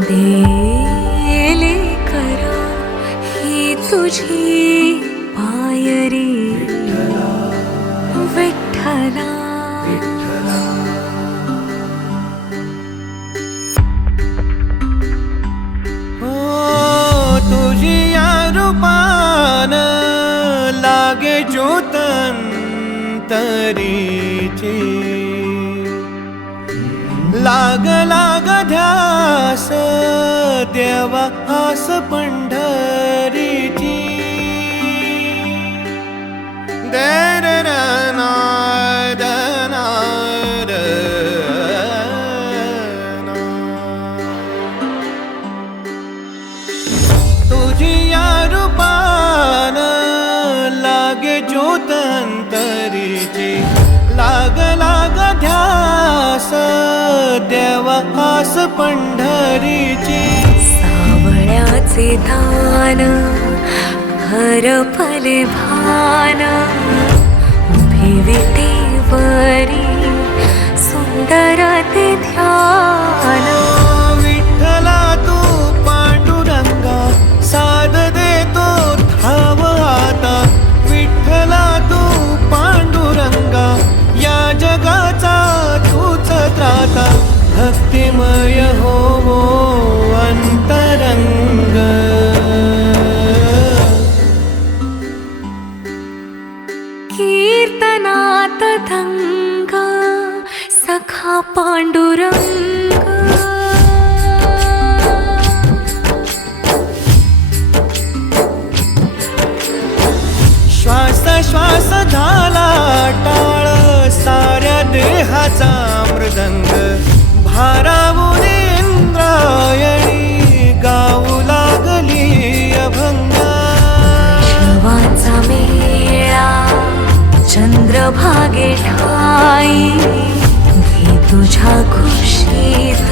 देले करा ही तुझी पायरी. विठ्ठला. हो तुझी या रूपान लागे ज्योतंतरीची. लाग लाग ध्यास देवा आस पंढरीची. तुझी या आस देव आस पंढरीची. सावळ्याचे दान हर फले भान. उभे विटेवरी सुंदर ते ध्यान. कीर्तनात धंग सखा पांडुरंग. श्वास श्वास झाला टाळ साऱ्या देहाचा मृदंग. भारावून इंद्रायण ठाई घे तुझ्या खुशीत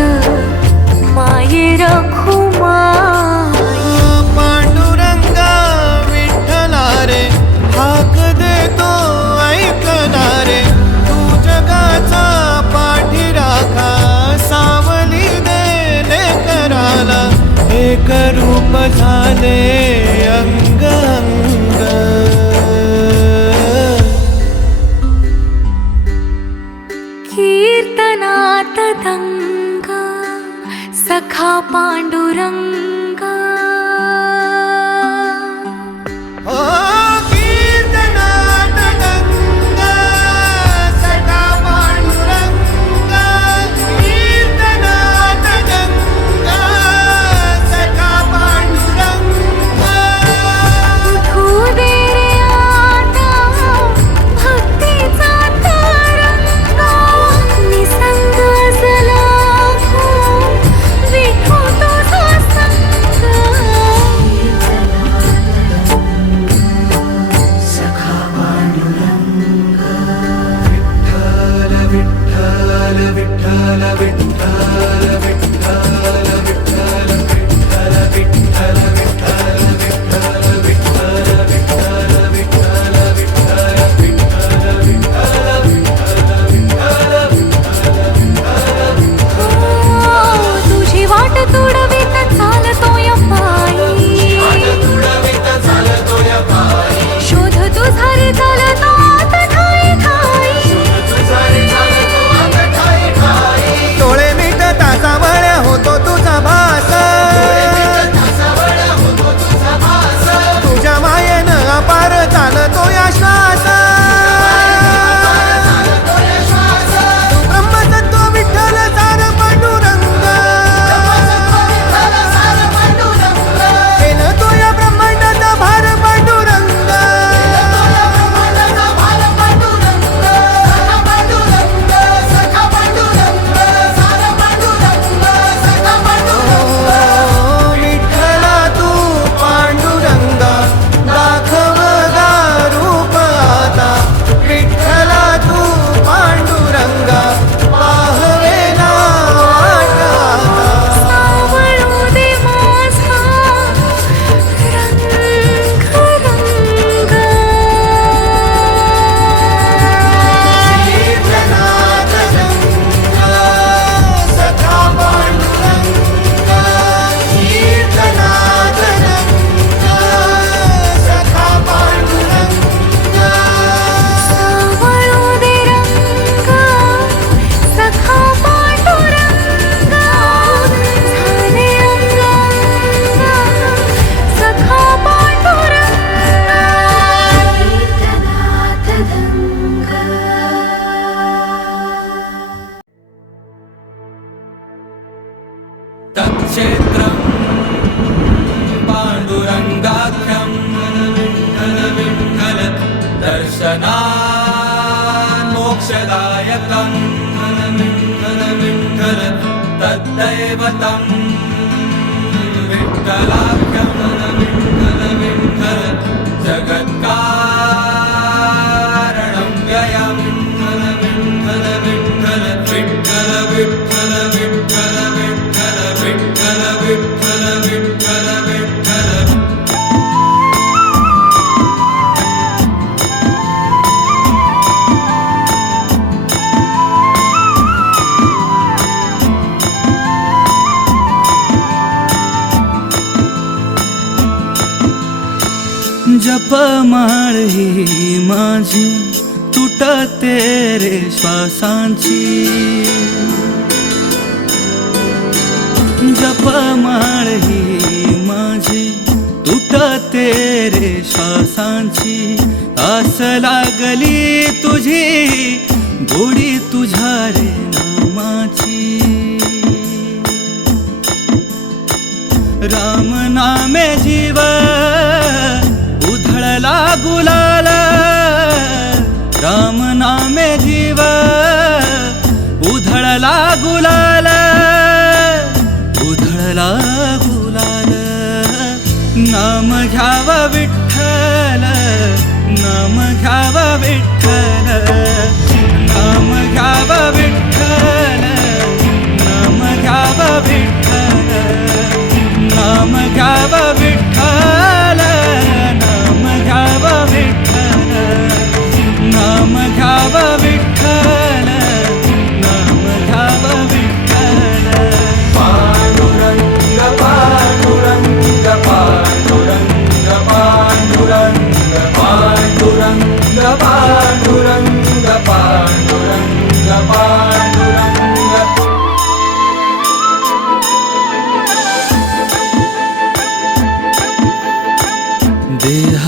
मायेर खुमाई पांडुरंगा विठ्ठला रे हाक देतो ऐकला रे तू जगाचा पाठी राखा सावली दे कराला एक रूप झाले सखा விட்டலார்க்கம் விட்டலார்க்கம் விட்டல விட்டல ஜகத் जपमाळ ही माझी तुटते रे श्वासांची. जपमाळ ही माझी तुटते रे श्वासांची. आस लागली तुझी गोडी तुझ्या रे नामाची. राम नामे जीवन मला गुलाल रामनामे जीव उधळला गुलाल.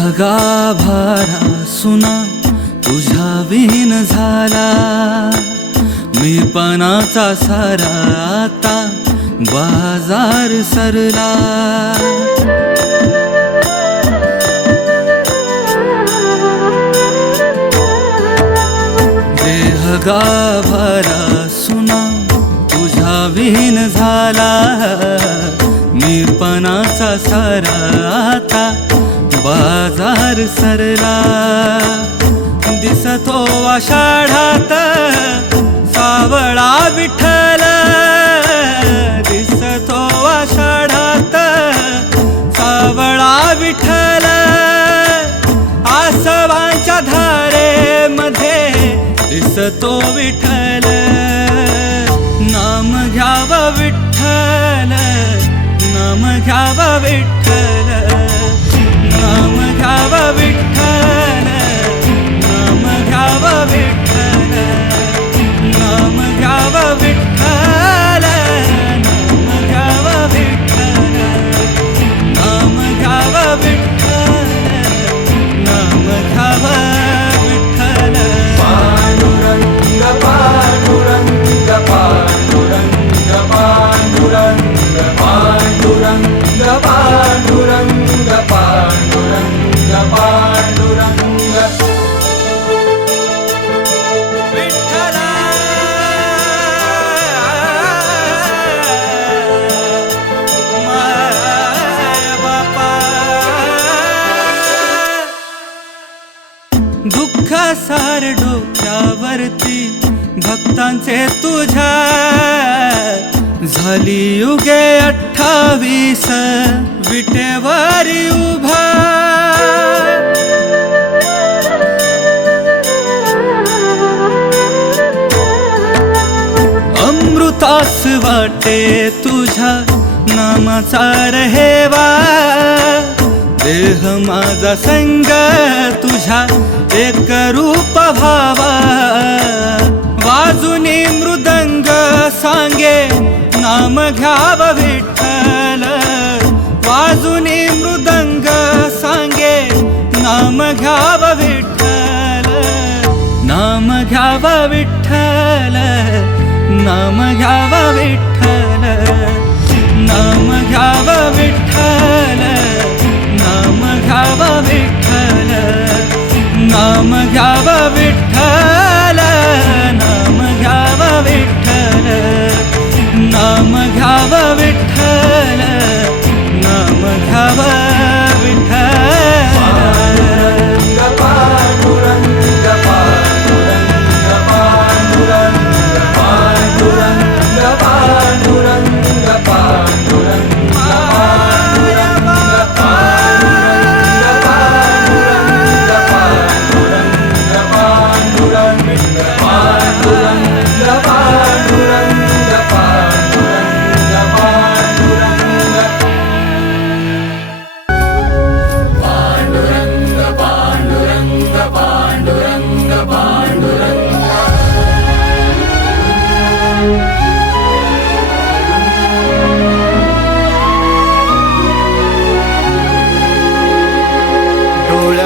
देह गाभारा सुना तुझ्या विहीन झाला. मी पणाचा सारा आता बाजार सरला. देह गाभारा सुना तुझ्या विहीन झाला. मी पणाचा सारा आता बाजार सरला. दिसतो आषाढात सावळा विठ्ठल. दिसतो आषाढात सावळा विठ्ठल. आसवांच्या धारे मध्ये दिसतो विठ्ठल. नाम घ्यावा विठ्ठल नाम घ्यावा विठ्ठल. झाली युगे अठ्ठावीस विटेवारी उभा. अमृतास वाटे तुझ्या नामाचा रहेवा. देह माझा संग तुझ्या एक रूप भावा वाजुनी मृदंग सांगे नाम घ्याव विठ्ठल वाजुनी मृदंग सांगे नाम घ्याव विठ्ठल नाम घ्याव विठ्ठल नाम घ्याव विठ्ठल नाम घ्याव विठ्ठल नाम घ्याव विठ्ठल नाम घ्याव विठ्ठल ಘಾವವೇ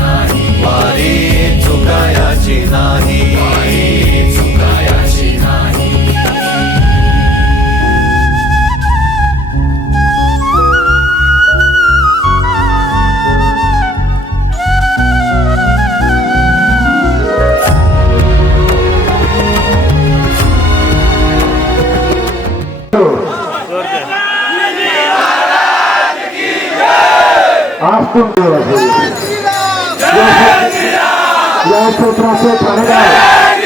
नाही. वारी चुकायाची नाही. या क्षेत्राचे ठाणेदार